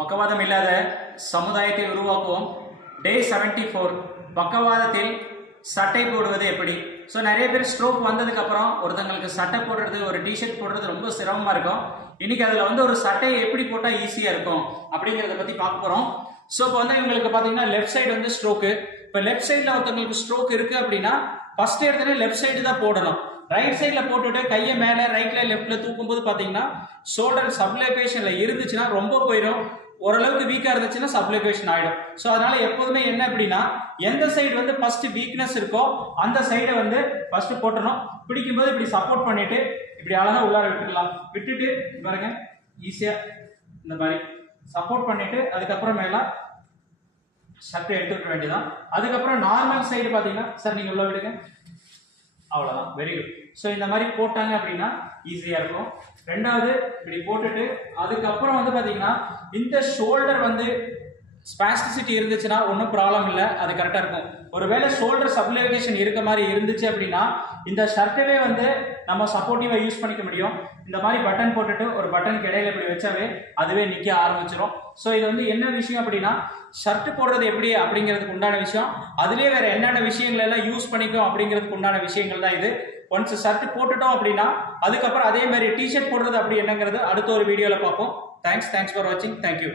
பக்கவாதம் இல்லாத சமுதாயத்தை உருவாக்குவோம். டே 74 பக்கவாதத்தில் சட்டை போடுவது எப்படி. ஸோ நிறைய பேர் ஸ்ட்ரோக் வந்ததுக்கு அப்புறம் ஒருத்தங்களுக்கு சட்டை போடுறது, ஒரு டிஷர்ட் போடுறது ரொம்ப சிரமமா இருக்கும். இன்னைக்கு அதுல ஒரு சட்டையை எப்படி போட்டா ஈஸியா இருக்கும் அப்படிங்கறத பத்தி பார்க்க போறோம். ஸோ இப்போ இவங்களுக்கு பாத்தீங்கன்னா லெஃப்ட் சைடு ஸ்ட்ரோக்கு. இப்போ லெஃப்ட் சைட்ல ஒருத்தங்களுக்கு ஸ்ட்ரோக் இருக்கு அப்படின்னா ஃபர்ஸ்ட் எடுத்தோடனே லெஃப்ட் சைடு தான் போடணும். ரைட் சைட்ல போட்டுட்டு கையை மேல ரைட்ல லெஃப்ட்ல தூக்கும் போது பாத்தீங்கன்னா ஷோல்டர் சப்லுகேஷன்ல இருந்துச்சுன்னா ரொம்ப போயிடும், ஓரளவுக்கு வீக்கா இருந்துச்சுன்னா சப்லுகேஷன் ஆயிடும். ஸோ அதனால எப்போதுமே என்ன அப்படின்னா எந்த சைடு ஃபர்ஸ்ட் வீக்னஸ் இருக்கோ அந்த சைடை ஃபர்ஸ்ட் போட்டணும். பிடிக்கும் போது இப்படி சப்போர்ட் பண்ணிட்டு இப்படி அழகா உள்ளார விட்டுக்கலாம். விட்டுட்டு பாருங்க ஈஸியா இந்த மாதிரி சப்போர்ட் பண்ணிட்டு அதுக்கப்புறம் மேல சட்டை எடுத்துக்க வேண்டியதான். அதுக்கப்புறம் நார்மல் சைடு பாத்தீங்கன்னா சார் நீங்க உள்ள விடுங்க, அவ்வளவுதான். Very good. ஸோ இந்த மாதிரி போட்டாங்க அப்படின்னா ஈஸியா இருக்கும். ரெண்டாவது இப்படி போட்டுட்டு அதுக்கப்புறம் பாத்தீங்கன்னா இந்த ஷோல்டர் ஸ்பாஸ்டிசிட்டி இருந்துச்சுன்னா ஒன்றும் ப்ராப்ளம் இல்லை, அது கரெக்டா இருக்கும். ஒருவேளை ஷோல்டர் சப்லுகேஷன் இருக்க மாதிரி இருந்துச்சு அப்படின்னா இந்த ஷர்ட்டவே நம்ம சப்போர்ட்டிவா யூஸ் பண்ணிக்க முடியும். இந்த மாதிரி பட்டன் போட்டுட்டு ஒரு பட்டன் இடையில இப்படி வச்சாவே அதுவே நிக்க ஆரம்பிச்சிடும். ஸோ இது என்ன விஷயம் அப்படின்னா ஷர்ட் போடுறது எப்படி அப்படிங்கிறதுக்கு உண்டான விஷயம். அதுலயே வேற என்னென்ன விஷயங்கள் எல்லாம் யூஸ் பண்ணிக்கும் அப்படிங்கிறதுக்கு உண்டான விஷயங்கள் தான் இது. ஒன்ஸ் ஷர்ட் போட்டுட்டோம் அப்படின்னா அதுக்கப்புறம் அதே மாதிரி டிஷர்ட் போடுறது அப்படி என்னங்கிறது அடுத்த ஒரு வீடியோல பார்ப்போம். தேங்க்ஸ் ஃபார் வாட்சிங். தேங்க்யூ.